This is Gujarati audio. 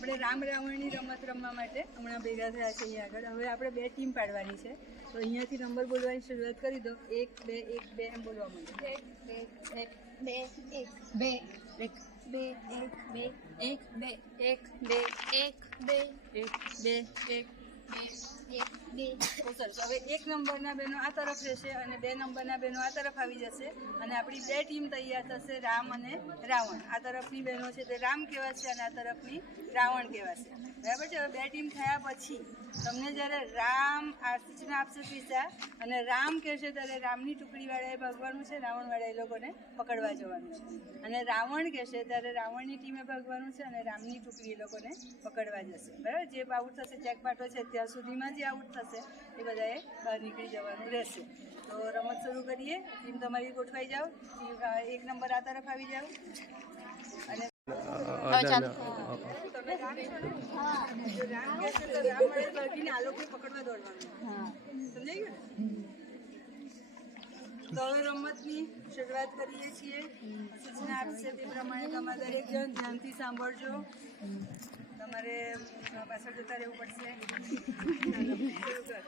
આપણે રામ રાવણની રમત રમવા માટે હમણાં ભેગા થયા છે અહીંયા આગળ. હવે આપણે 2 ટીમ પાડવાની છે, તો અહીંયાથી નંબર બોલવાની શરૂઆત કરી દો. 1 2 1 2 એમ બોલવા માંડો. 1 2 1 2 1 2 1 2 1 2 1 2 સરસ. હવે 1 નંબરના બહેનો આ તરફ રહેશે અને 2 નંબરના બહેનો આ તરફ આવી જશે અને આપણી 2 ટીમ તૈયાર થશે, રામ અને રાવણ. આ તરફની બહેનો છે તે રામ કહેવાશે અને આ તરફની રાવણ કહેવાશે. બરાબર છે. હવે 2 ટીમ થયા પછી તમને જ્યારે રામ આ સૂચના આપશે પીસા અને રામ કહેશે ત્યારે રામની ટુકડીવાળાએ ભાગવાનું છે, રાવણવાળા એ લોકોને પકડવા જવાનું છે. અને રાવણ કહેશે ત્યારે રાવણની ટીમે ભાગવાનું છે અને રામની ટુકડી એ લોકોને પકડવા જશે. બરાબર. જે આઉટ થશે ચેકપાટો છે ત્યાં સુધીમાં જે આઉટ થશે એ બધાએ બહાર નીકળી જવાનું રહેશે. તો રમત શરૂ કરીએ. ટીમ તમારી ગોઠવાઈ જાઓ. 1 નંબર આ તરફ આવી જાઓ અને તમે રામ છો ને? જો રામ કહેશે તો રામ વડે ભાગીને આ લોકો પકડવા દોડવાનું. સમજાઈ ગયું ને? તો હવે રમતની શરૂઆત કરીએ છીએ. સૂચના આપશે તે પ્રમાણે તમારે દરેક જણ ધ્યાનથી સાંભળજો. તમારે પાછળ જતા રહેવું પડશે. શરૂ કર.